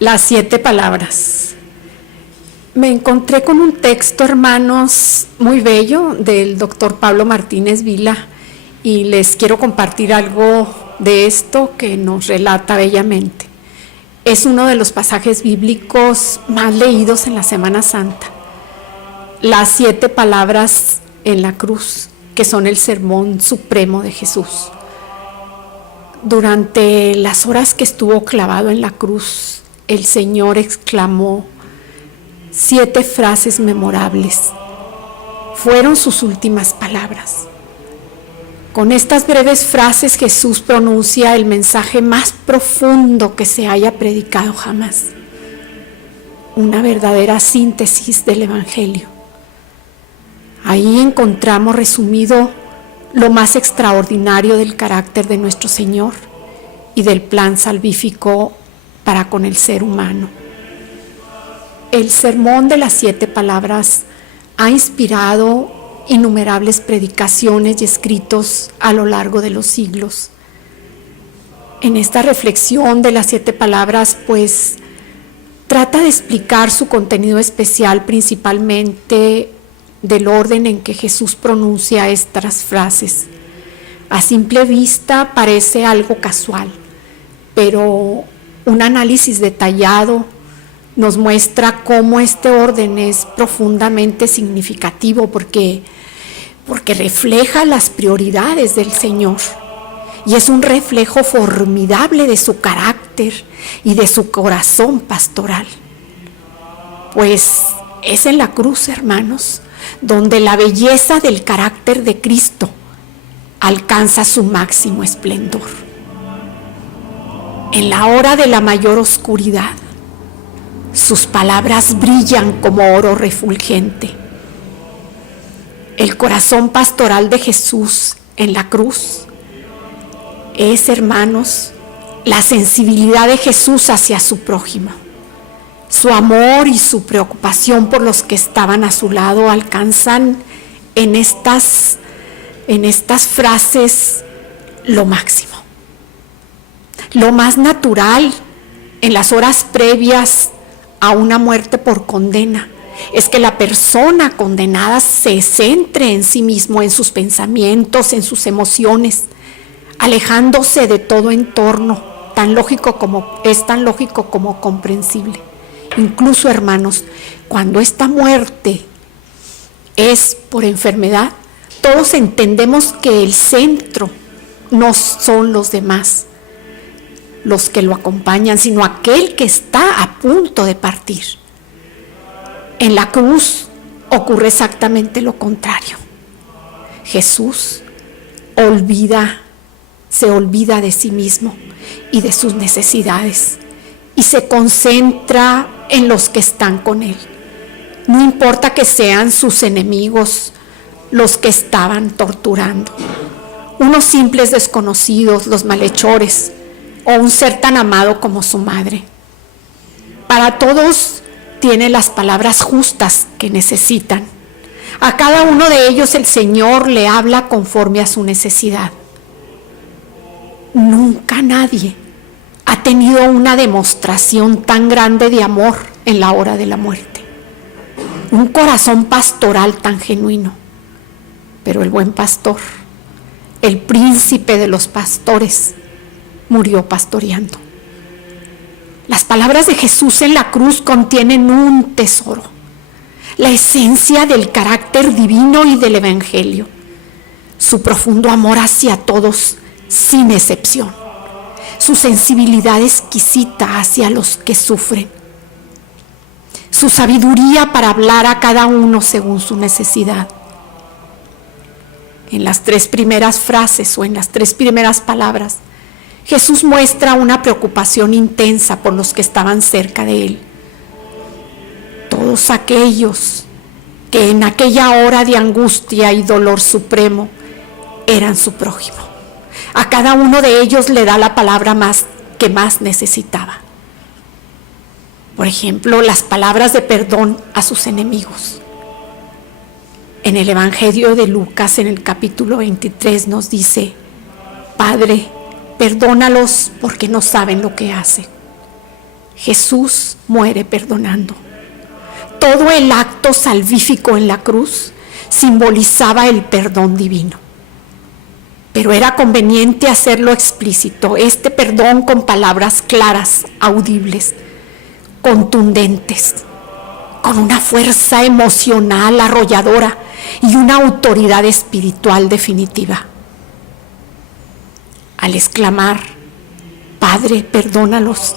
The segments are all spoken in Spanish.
Las 7 palabras. Me encontré con un texto, hermanos, muy bello del doctor Pablo Martínez Vila y les quiero compartir algo de esto que nos relata bellamente. Es uno de los pasajes bíblicos más leídos en la Semana Santa. Las 7 palabras en la cruz, que son el sermón supremo de Jesús. Durante las horas que estuvo clavado en la cruz, el Señor exclamó 7 frases memorables. Fueron sus últimas palabras. Con estas breves frases Jesús pronuncia el mensaje más profundo que se haya predicado jamás. Una verdadera síntesis del Evangelio. Ahí encontramos resumido lo más extraordinario del carácter de nuestro Señor y del plan salvífico para con el ser humano. El sermón de las 7 palabras ha inspirado innumerables predicaciones y escritos a lo largo de los siglos. En esta reflexión de las 7 palabras, pues, trata de explicar su contenido especial principalmente del orden en que Jesús pronuncia estas frases. A simple vista parece algo casual, pero un análisis detallado nos muestra cómo este orden es profundamente significativo porque refleja las prioridades del Señor y es un reflejo formidable de su carácter y de su corazón pastoral. Pues es en la cruz, hermanos, donde la belleza del carácter de Cristo alcanza su máximo esplendor. En la hora de la mayor oscuridad, sus palabras brillan como oro refulgente. El corazón pastoral de Jesús en la cruz es, hermanos, la sensibilidad de Jesús hacia su prójimo. Su amor y su preocupación por los que estaban a su lado alcanzan en estas frases lo máximo. Lo más natural en las horas previas a una muerte por condena es que la persona condenada se centre en sí mismo, en sus pensamientos, en sus emociones, alejándose de todo entorno, tan lógico como comprensible. Incluso, hermanos, cuando esta muerte es por enfermedad, todos entendemos que el centro no son los demás, los que lo acompañan, sino aquel que está a punto de partir. En la cruz ocurre exactamente lo contrario. Jesús se olvida de sí mismo y de sus necesidades y se concentra en los que están con él. No importa que sean sus enemigos los que estaban torturando, unos simples desconocidos, los malhechores, o un ser tan amado como su madre. Para todos tiene las palabras justas que necesitan. A cada uno de ellos el Señor le habla conforme a su necesidad. Nunca nadie ha tenido una demostración tan grande de amor en la hora de la muerte. Un corazón pastoral tan genuino. Pero el buen pastor, el príncipe de los pastores, murió pastoreando. Las palabras de Jesús en la cruz contienen un tesoro, la esencia del carácter divino y del Evangelio, su profundo amor hacia todos sin excepción, su sensibilidad exquisita hacia los que sufren, su sabiduría para hablar a cada uno según su necesidad. En las 3 primeras frases o en las 3 primeras palabras, Jesús muestra una preocupación intensa por los que estaban cerca de él. Todos aquellos que en aquella hora de angustia y dolor supremo eran su prójimo. A cada uno de ellos le da la palabra que más necesitaba. Por ejemplo, las palabras de perdón a sus enemigos. En el Evangelio de Lucas, en el capítulo 23, nos dice: Padre, perdónalos porque no saben lo que hacen. Jesús muere perdonando. Todo el acto salvífico en la cruz simbolizaba el perdón divino. Pero era conveniente hacerlo explícito, este perdón con palabras claras, audibles, contundentes, con una fuerza emocional arrolladora y una autoridad espiritual definitiva. Al exclamar, Padre, perdónalos,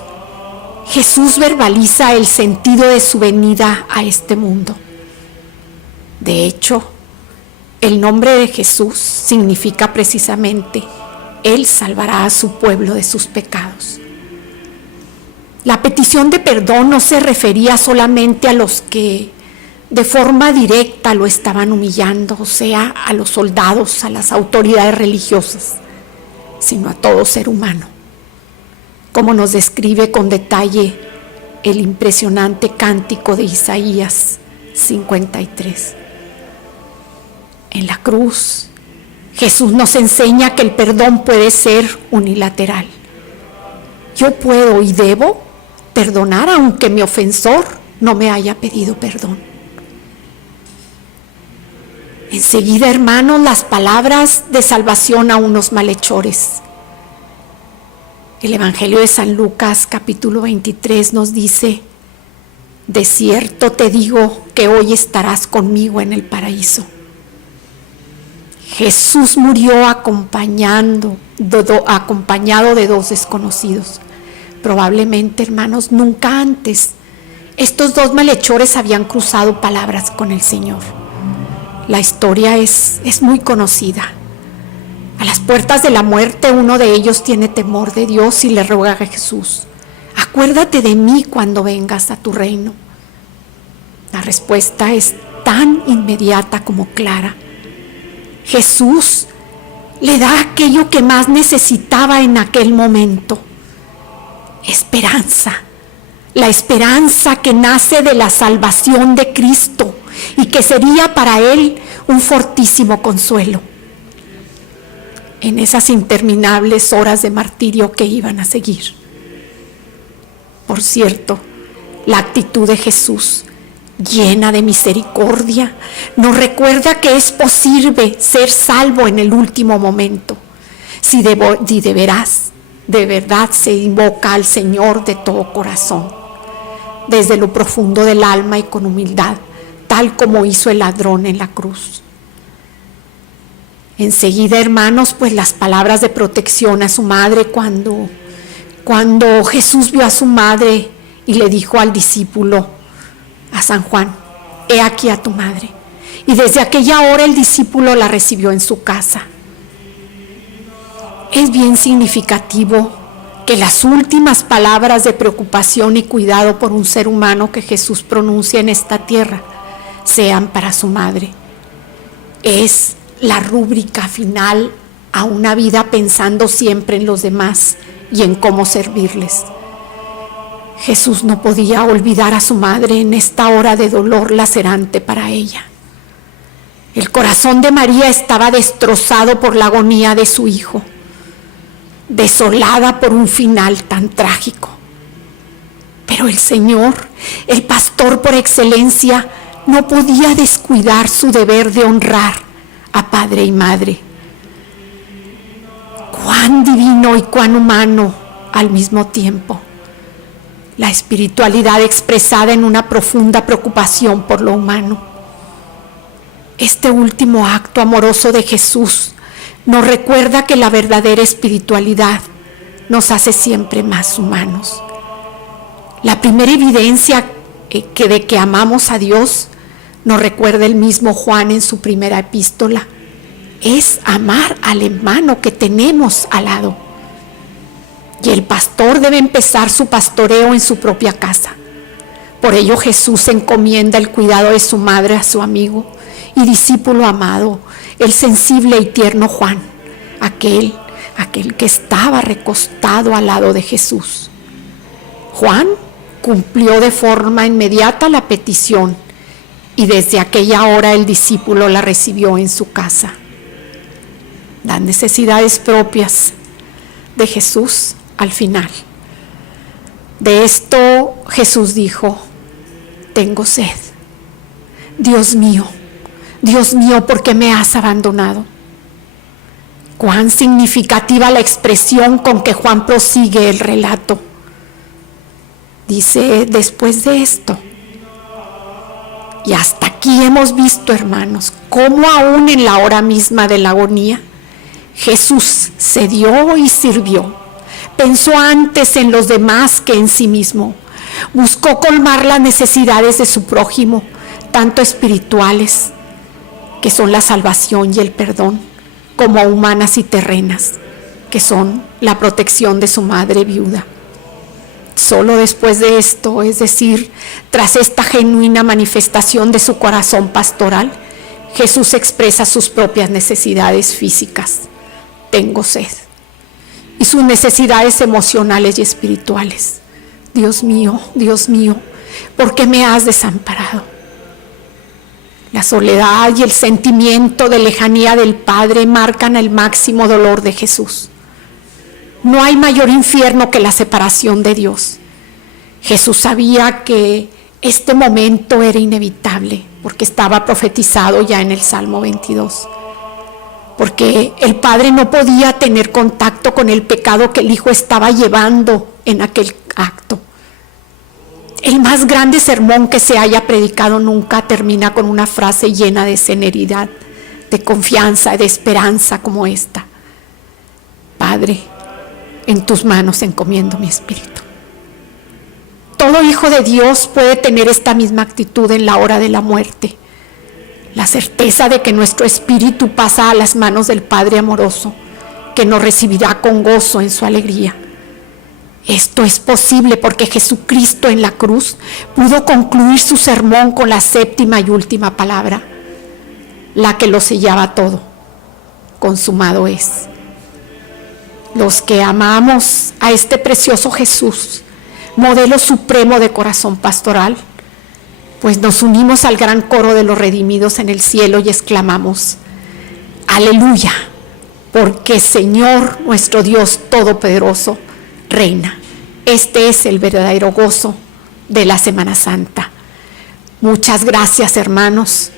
Jesús verbaliza el sentido de su venida a este mundo. De hecho, el nombre de Jesús significa precisamente, Él salvará a su pueblo de sus pecados. La petición de perdón no se refería solamente a los que de forma directa lo estaban humillando, o sea, a los soldados, a las autoridades religiosas, sino a todo ser humano, como nos describe con detalle el impresionante cántico de Isaías 53. En la cruz, Jesús nos enseña que el perdón puede ser unilateral. Yo puedo y debo perdonar aunque mi ofensor no me haya pedido perdón. Enseguida, hermanos, las palabras de salvación a unos malhechores. El Evangelio de San Lucas, capítulo 23, nos dice: de cierto te digo que hoy estarás conmigo en el paraíso. Jesús murió acompañado de dos desconocidos. Probablemente, hermanos, nunca antes estos dos malhechores habían cruzado palabras con el Señor. La historia es muy conocida. A las puertas de la muerte, uno de ellos tiene temor de Dios y le ruega a Jesús: acuérdate de mí cuando vengas a tu reino. La respuesta es tan inmediata como clara. Jesús le da aquello que más necesitaba en aquel momento: esperanza. La esperanza que nace de la salvación de Cristo y que sería para él un fortísimo consuelo en esas interminables horas de martirio que iban a seguir. Por cierto, la actitud de Jesús, llena de misericordia, nos recuerda que es posible ser salvo en el último momento, si de verdad se invoca al Señor de todo corazón, desde lo profundo del alma y con humildad, tal como hizo el ladrón en la cruz. Enseguida, hermanos, pues las palabras de protección a su madre cuando Jesús vio a su madre y le dijo al discípulo, a San Juan: he aquí a tu madre. Y desde aquella hora el discípulo la recibió en su casa. Es bien significativo que las últimas palabras de preocupación y cuidado por un ser humano que Jesús pronuncia en esta tierra sean para su madre. Es la rúbrica final a una vida pensando siempre en los demás y en cómo servirles. Jesús no podía olvidar a su madre en esta hora de dolor lacerante para ella. El corazón de María estaba destrozado por la agonía de su hijo, desolada por un final tan trágico. Pero el Señor, el pastor por excelencia, no podía descuidar su deber de honrar a padre y madre. Cuán divino y cuán humano al mismo tiempo. La espiritualidad expresada en una profunda preocupación por lo humano. Este último acto amoroso de Jesús nos recuerda que la verdadera espiritualidad nos hace siempre más humanos. La primera evidencia de que amamos a Dios, nos recuerda el mismo Juan en su primera epístola, es amar al hermano que tenemos al lado. Y el pastor debe empezar su pastoreo en su propia casa. Por ello Jesús encomienda el cuidado de su madre a su amigo y discípulo amado, el sensible y tierno Juan, aquel que estaba recostado al lado de Jesús. Juan cumplió de forma inmediata la petición y desde aquella hora el discípulo la recibió en su casa. Las necesidades propias de Jesús al final. De esto Jesús dijo: tengo sed. Dios mío, ¿por qué me has abandonado? Cuán significativa la expresión con que Juan prosigue el relato. Dice: después de esto. Y hasta aquí hemos visto, hermanos, cómo aún en la hora misma de la agonía, Jesús se dio y sirvió. Pensó antes en los demás que en sí mismo. Buscó colmar las necesidades de su prójimo, tanto espirituales, que son la salvación y el perdón, como humanas y terrenas, que son la protección de su madre viuda. Solo después de esto, es decir, tras esta genuina manifestación de su corazón pastoral, Jesús expresa sus propias necesidades físicas. Tengo sed. Y sus necesidades emocionales y espirituales. Dios mío, ¿por qué me has desamparado? La soledad y el sentimiento de lejanía del Padre marcan el máximo dolor de Jesús. No hay mayor infierno que la separación de Dios. Jesús sabía que este momento era inevitable, porque estaba profetizado ya en el Salmo 22. Porque el Padre no podía tener contacto con el pecado que el Hijo estaba llevando en aquel acto. El más grande sermón que se haya predicado nunca termina con una frase llena de serenidad, de confianza, de esperanza como esta: Padre, en tus manos encomiendo mi espíritu. Todo hijo de Dios puede tener esta misma actitud en la hora de la muerte. La certeza de que nuestro espíritu pasa a las manos del Padre amoroso, que nos recibirá con gozo en su alegría. Esto es posible porque Jesucristo en la cruz pudo concluir su sermón con la séptima y última palabra, la que lo sellaba todo: consumado es. Los que amamos a este precioso Jesús, modelo supremo de corazón pastoral, pues nos unimos al gran coro de los redimidos en el cielo y exclamamos: aleluya, porque Señor nuestro Dios Todopoderoso reina. Este es el verdadero gozo de la Semana Santa. Muchas gracias, hermanos,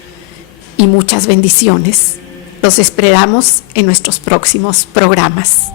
y muchas bendiciones. Los esperamos en nuestros próximos programas.